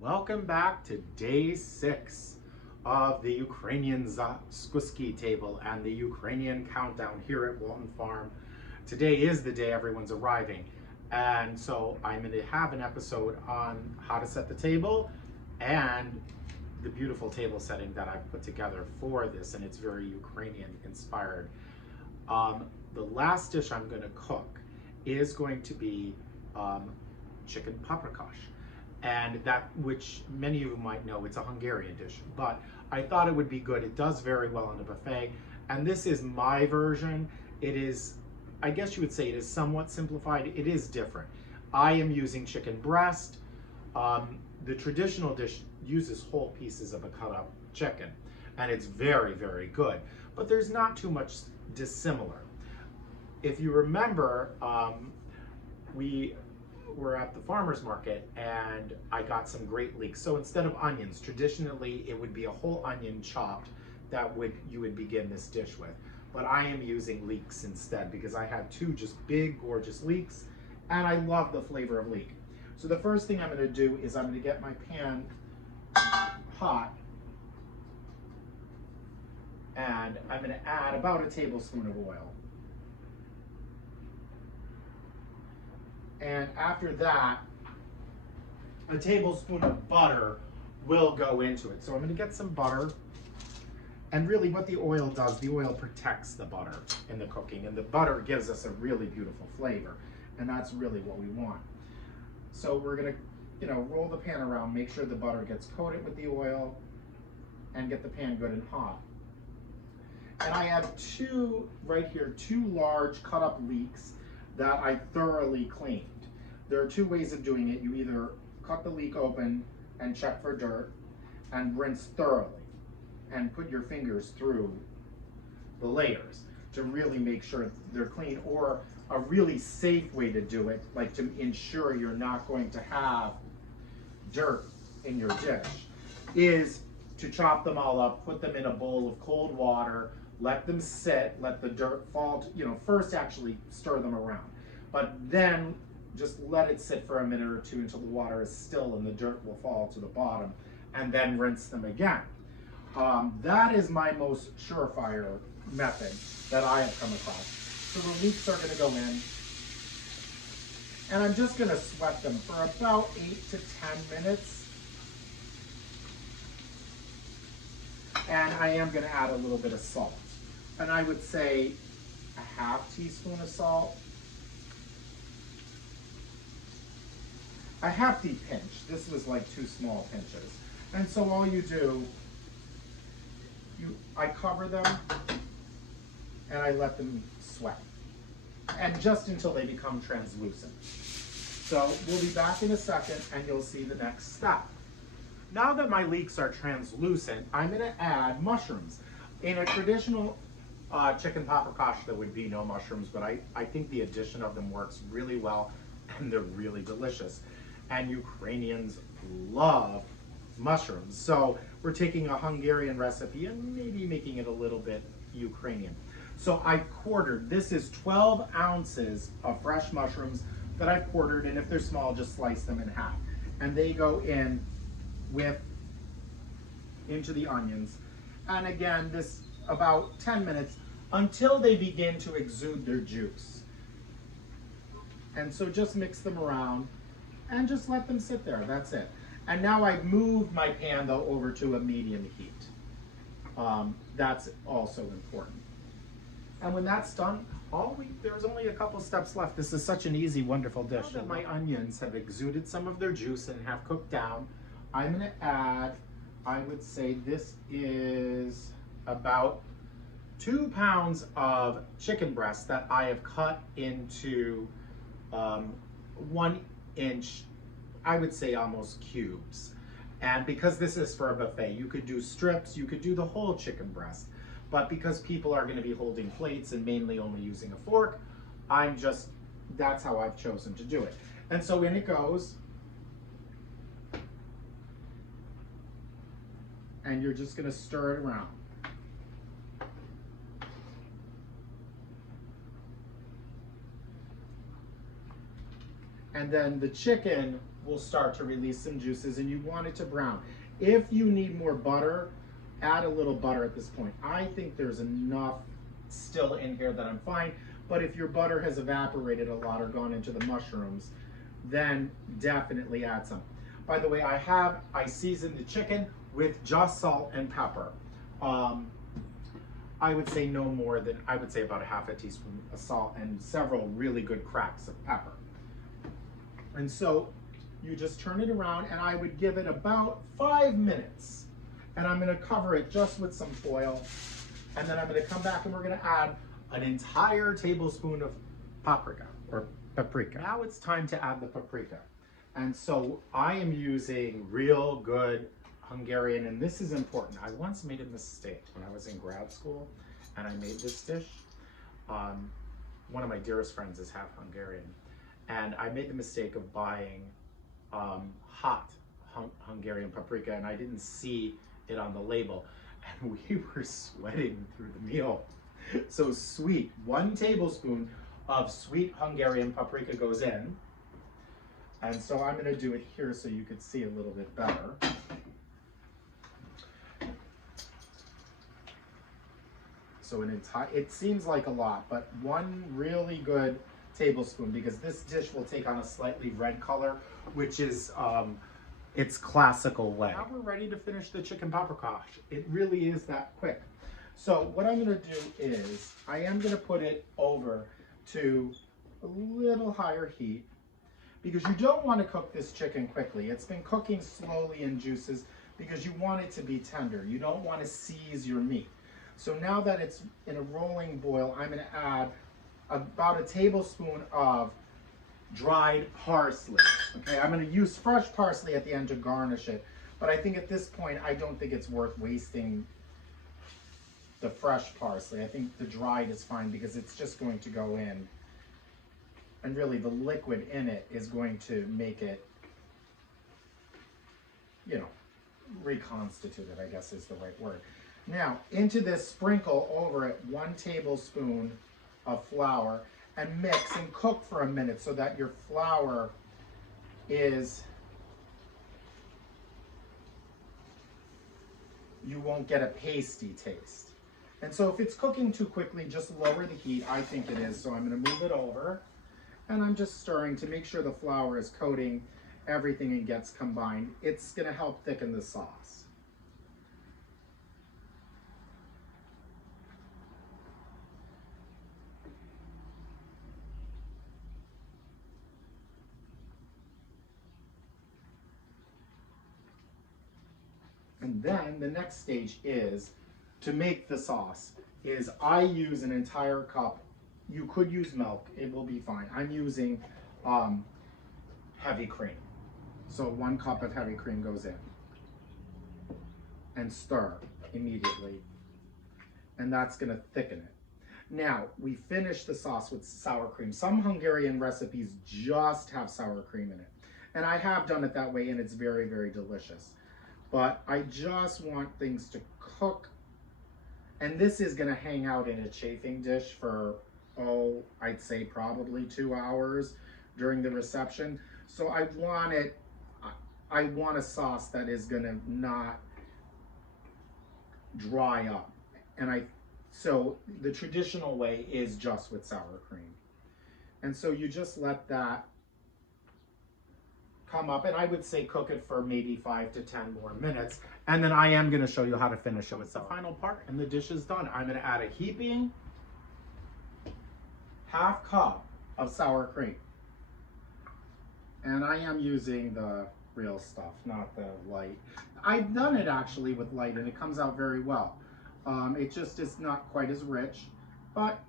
Welcome back to day 6 of the Ukrainian Skuski table and the Ukrainian countdown here at Walton Farm. Today is the day everyone's arriving, and so I'm going to have an episode on how to set the table and the beautiful table setting that I've put together for this, and it's very Ukrainian inspired. The last dish I'm going to cook is going to be chicken paprikash. And that, which many of you might know, it's a Hungarian dish, but I thought it would be good. It does very well in a buffet, and this is my version. It is, I guess you would say it is somewhat simplified. It is different. I am using chicken breast. The traditional dish uses whole pieces of a cut up chicken, and it's very, very good, but there's not too much dissimilar. If you remember, we were at the farmer's market and I got some great leeks. So instead of onions, traditionally it would be a whole onion chopped that you would begin this dish with. But I am using leeks instead because I had 2 just big, gorgeous leeks, and I love the flavor of leek. So the first thing I'm going to do is I'm going to get my pan hot, and I'm going to add about a tablespoon of oil. And after that, a tablespoon of butter will go into it. So I'm going to get some butter. And really what the oil does, the oil protects the butter in the cooking, and the butter gives us a really beautiful flavor. And that's really what we want. So we're going to, roll the pan around, make sure the butter gets coated with the oil, and get the pan good and hot. And I have 2 large cut up leeks that I thoroughly cleaned. There are 2 ways of doing it. You either cut the leek open and check for dirt and rinse thoroughly and put your fingers through the layers to really make sure they're clean, or a really safe way to do it, like to ensure you're not going to have dirt in your dish, is to chop them all up, put them in a bowl of cold water, let them sit, let the dirt fall, first actually stir them around, but then just let it sit for a minute or 2 until the water is still and the dirt will fall to the bottom, and then rinse them again. That is my most surefire method that I have come across. So the leeks are going to go in, and I'm just going to sweat them for about 8 to 10 minutes. And I am going to add a little bit of salt. And I would say a half teaspoon of salt. A hefty pinch. This was like 2 small pinches. And so all you do, I cover them and I let them sweat. And just until they become translucent. So we'll be back in a second and you'll see the next step. Now that my leeks are translucent, I'm going to add mushrooms. In a traditional chicken paprikash, there would be no mushrooms, but I think the addition of them works really well, and they're really delicious. And Ukrainians love mushrooms. So we're taking a Hungarian recipe and maybe making it a little bit Ukrainian. So I quartered, this is 12 ounces of fresh mushrooms that I've quartered, and if they're small, just slice them in half. And they go in into the onions. And again, this about 10 minutes until they begin to exude their juice. And so just mix them around and just let them sit there. That's it. And now I've moved my pan though over to a medium heat. That's also important. And when that's done, there's only a couple steps left. This is such an easy, wonderful dish. Now that my onions have exuded some of their juice and have cooked down, I'm going to add, I would say this is about 2 pounds of chicken breast that I have cut into 1 inch, I would say almost cubes. And because this is for a buffet, you could do strips, you could do the whole chicken breast. But because people are going to be holding plates and mainly only using a fork, that's how I've chosen to do it. And so in it goes. And you're just going to stir it around. And then the chicken will start to release some juices, and you want it to brown. If you need more butter, add a little butter at this point. I think there's enough still in here that I'm fine, but if your butter has evaporated a lot or gone into the mushrooms, then definitely add some. By the way, I seasoned the chicken with just salt and pepper. I would say no more than, I would say about a half a teaspoon of salt and several really good cracks of pepper. And so you just turn it around, and I would give it about 5 minutes. And I'm gonna cover it just with some foil. And then I'm gonna come back and we're gonna add an entire tablespoon of paprika or paprika. Now it's time to add the paprika. And so I am using real good Hungarian, and this is important. I once made a mistake when I was in grad school and I made this dish. One of my dearest friends is half Hungarian, and I made the mistake of buying hot Hungarian paprika, and I didn't see it on the label, and we were sweating through the meal. So sweet, 1 tablespoon of sweet Hungarian paprika goes in, and so I'm going to do it here so you could see a little bit better. So it seems like a lot, but 1 really good tablespoon, because this dish will take on a slightly red color, which is its classical way. Now we're ready to finish the chicken paprikash. It really is that quick. So what I'm going to do is I am going to put it over to a little higher heat, because you don't want to cook this chicken quickly. It's been cooking slowly in juices because you want it to be tender. You don't want to seize your meat. So now that it's in a rolling boil, I'm going to add about a tablespoon of dried parsley. Okay, I'm going to use fresh parsley at the end to garnish it, but I think at this point I don't think it's worth wasting the fresh parsley. I think the dried is fine because it's just going to go in, and really the liquid in it is going to make it, you know, reconstitute it, I guess is the right word. Now, into this, sprinkle over it 1 tablespoon of flour and mix and cook for a minute so that your flour is, you won't get a pasty taste. And so if it's cooking too quickly, just lower the heat. I think it is, so I'm going to move it over. And I'm just stirring to make sure the flour is coating everything and gets combined. It's going to help thicken the sauce. And then the next stage is to make the sauce. Is I use an entire cup. You could use milk, it will be fine. I'm using heavy cream. So 1 cup of heavy cream goes in. And stir immediately. And that's going to thicken it. Now, we finish the sauce with sour cream. Some Hungarian recipes just have sour cream in it. And I have done it that way, and it's very, very delicious. But I just want things to cook. And this is going to hang out in a chafing dish for, oh, I'd say probably 2 hours during the reception. So I want a sauce that is going to not dry up. And so the traditional way is just with sour cream. And so you just let that come up, and I would say cook it for maybe 5 to 10 more minutes. And then I am going to show you how to finish it with the final part, and the dish is done. I'm going to add a heaping ½ cup of sour cream. And I am using the real stuff, not the light. I've done it actually with light, and it comes out very well. It just is not quite as rich, but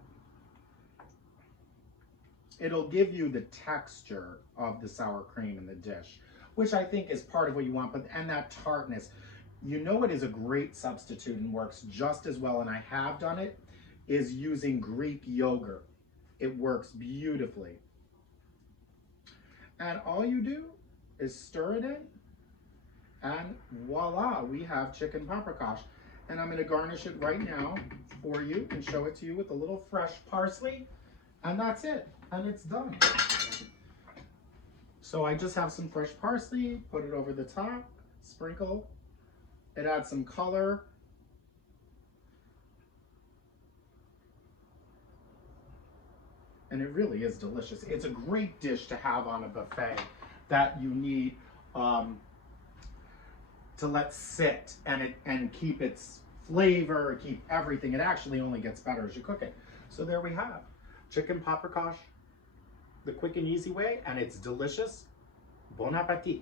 it'll give you the texture of the sour cream in the dish, which I think is part of what you want, and that tartness. You know what is a great substitute and works just as well, and I have done it, is using Greek yogurt. It works beautifully. And all you do is stir it in, and voila, we have chicken paprikash. And I'm going to garnish it right now for you and show it to you with a little fresh parsley, and that's it, and it's done. So I just have some fresh parsley, put it over the top, sprinkle. It adds some color. And it really is delicious. It's a great dish to have on a buffet that you need to let sit and keep its flavor, keep everything. It actually only gets better as you cook it. So there we have chicken paprikash, the quick and easy way, and it's delicious. Bon appetit.